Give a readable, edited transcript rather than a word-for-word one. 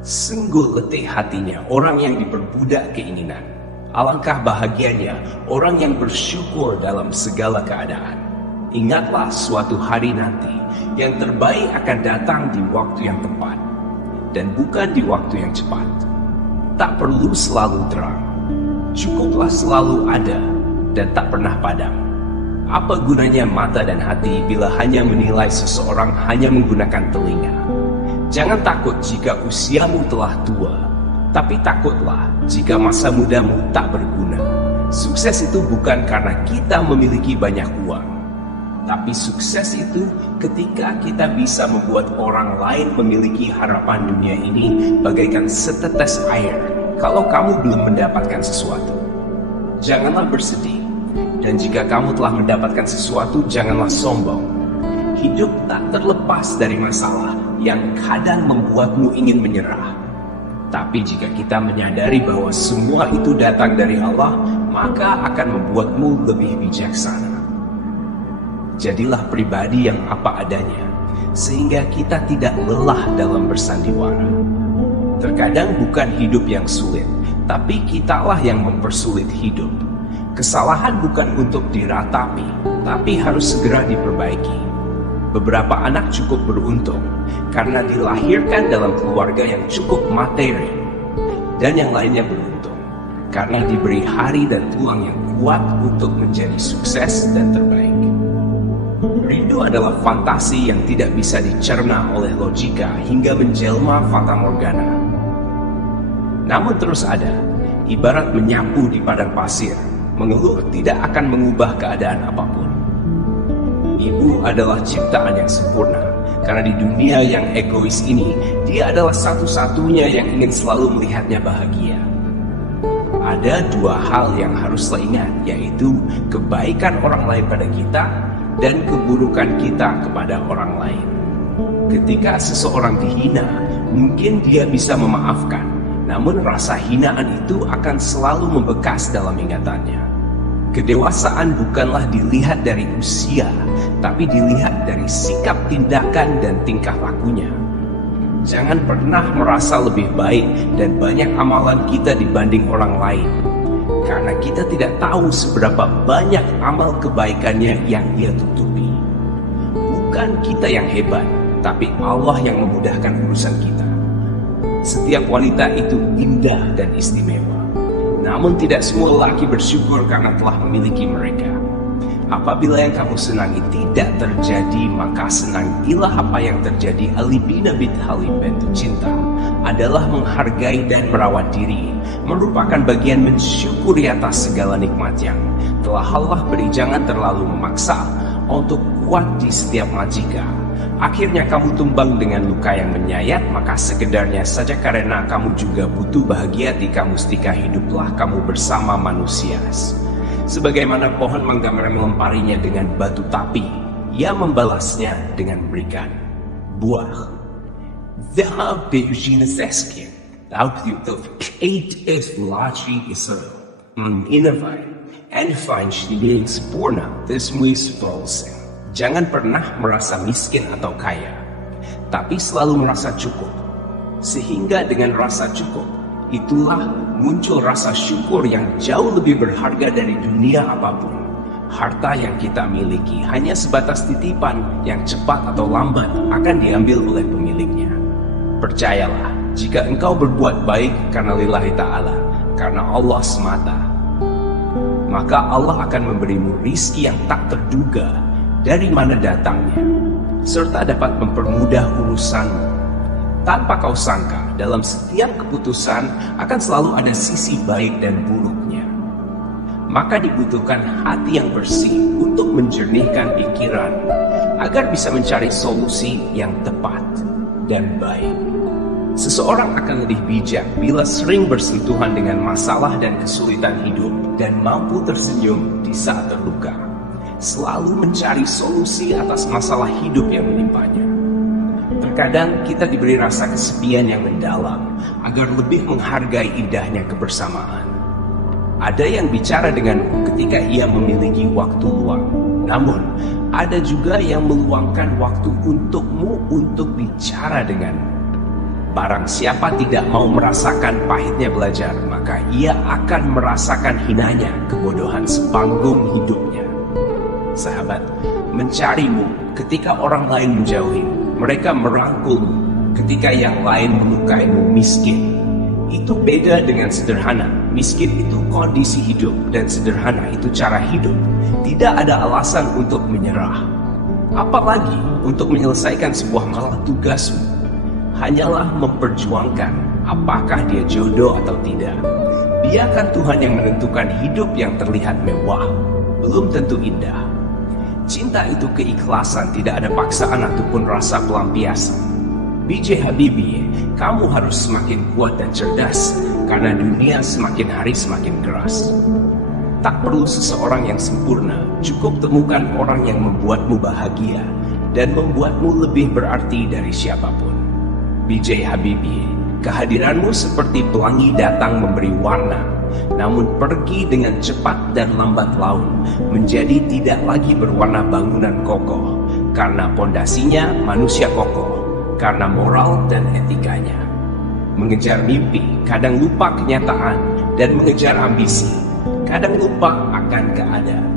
Sungguh letih hatinya orang yang diperbudak keinginan. Alangkah bahagianya orang yang bersyukur dalam segala keadaan. Ingatlah suatu hari nanti yang terbaik akan datang di waktu yang tepat dan bukan di waktu yang cepat. Tak perlu selalu terang, cukuplah selalu ada dan tak pernah padam. Apa gunanya mata dan hati bila hanya menilai seseorang hanya menggunakan telinga? Jangan takut jika usiamu telah tua, tapi takutlah jika masa mudamu tak berguna. Sukses itu bukan karena kita memiliki banyak uang, tapi sukses itu ketika kita bisa membuat orang lain memiliki harapan dunia ini bagaikan setetes air kalau kamu belum mendapatkan sesuatu. Janganlah bersedih, dan jika kamu telah mendapatkan sesuatu, janganlah sombong. Hidup tak terlepas dari masalah yang kadang membuatmu ingin menyerah. Tapi jika kita menyadari bahwa semua itu datang dari Allah, maka akan membuatmu lebih bijaksana. Jadilah pribadi yang apa adanya, sehingga kita tidak lelah dalam bersandiwara. Terkadang bukan hidup yang sulit, tapi kitalah yang mempersulit hidup. Kesalahan bukan untuk diratapi, tapi harus segera diperbaiki. Beberapa anak cukup beruntung karena dilahirkan dalam keluarga yang cukup materi, dan yang lainnya beruntung karena diberi hari dan tulang yang kuat untuk menjadi sukses dan terbaik. Rindu adalah fantasi yang tidak bisa dicerna oleh logika hingga menjelma fata morgana. Namun terus ada, ibarat menyapu di padang pasir, mengeluh tidak akan mengubah keadaan apapun. Ibu adalah ciptaan yang sempurna, karena di dunia yang egois ini, dia adalah satu-satunya yang ingin selalu melihatnya bahagia. Ada dua hal yang haruslah ingat, yaitu kebaikan orang lain pada kita dan keburukan kita kepada orang lain. Ketika seseorang dihina, mungkin dia bisa memaafkan, namun rasa hinaan itu akan selalu membekas dalam ingatannya. Kedewasaan bukanlah dilihat dari usia, tapi dilihat dari sikap, tindakan, dan tingkah lakunya. Jangan pernah merasa lebih baik dan banyak amalan kita dibanding orang lain, karena kita tidak tahu seberapa banyak amal kebaikannya yang dia tutupi. Bukan kita yang hebat, tapi Allah yang memudahkan urusan kita. Setiap wanita itu indah dan istimewa, namun tidak semua lelaki bersyukur karena telah memiliki mereka. Apabila yang kamu senangi tidak terjadi, maka senangilah apa yang terjadi. Ali bin Abi Thalib bentuk cinta adalah menghargai dan merawat diri, merupakan bagian mensyukuri atas segala nikmat yang telah Allah beri. Jangan terlalu memaksa untuk kuat di setiap majika. Akhirnya kamu tumbang dengan luka yang menyayat, maka sekedarnya saja karena kamu juga butuh bahagia jika mustika hiduplah kamu bersama manusia. Sebagaimana pohon mangga melemparinya dengan batu tapi, ia membalasnya dengan memberikan buah. Daha beijines eski, authenticated lagi Israel, innovative, and find shiding sempurna this muisfalsing. Jangan pernah merasa miskin atau kaya, tapi selalu merasa cukup. Sehingga dengan rasa cukup, itulah muncul rasa syukur yang jauh lebih berharga dari dunia apapun. Harta yang kita miliki hanya sebatas titipan yang cepat atau lambat akan diambil oleh pemiliknya. Percayalah, jika engkau berbuat baik karena lillahi ta'ala, karena Allah semata, maka Allah akan memberimu rizki yang tak terduga dari mana datangnya, serta dapat mempermudah urusanmu. Tanpa kau sangka, dalam setiap keputusan akan selalu ada sisi baik dan buruknya. Maka dibutuhkan hati yang bersih untuk menjernihkan pikiran, agar bisa mencari solusi yang tepat dan baik. Seseorang akan lebih bijak bila sering bersentuhan dengan masalah dan kesulitan hidup dan mampu tersenyum di saat terluka. Selalu mencari solusi atas masalah hidup yang menimpanya. Terkadang kita diberi rasa kesepian yang mendalam agar lebih menghargai indahnya kebersamaan. Ada yang bicara denganmu ketika ia memiliki waktu luang, namun ada juga yang meluangkan waktu untukmu untuk bicara denganmu. Barang siapa tidak mau merasakan pahitnya belajar, maka ia akan merasakan hinanya kebodohan sepanggung hidupnya. Sahabat, mencarimu ketika orang lain menjauhi, mereka merangkulmu ketika yang lain menyukaimu miskin. Itu beda dengan sederhana. Miskin itu kondisi hidup dan sederhana itu cara hidup. Tidak ada alasan untuk menyerah. Apalagi untuk menyelesaikan sebuah malah tugasmu. Hanyalah memperjuangkan apakah dia jodoh atau tidak. Biarkan Tuhan yang menentukan hidup yang terlihat mewah, belum tentu indah. Cinta itu keikhlasan, tidak ada paksaan ataupun rasa pelampiasan. B.J. Habibie, kamu harus semakin kuat dan cerdas, karena dunia semakin hari semakin keras. Tak perlu seseorang yang sempurna, cukup temukan orang yang membuatmu bahagia dan membuatmu lebih berarti dari siapapun. B.J. Habibie, kehadiranmu seperti pelangi datang memberi warna, namun pergi dengan cepat dan lambat laun, menjadi tidak lagi berwarna bangunan kokoh, karena pondasinya manusia kokoh, karena moral dan etikanya. Mengejar mimpi, kadang lupa kenyataan, dan mengejar ambisi, kadang lupa akan keadaan.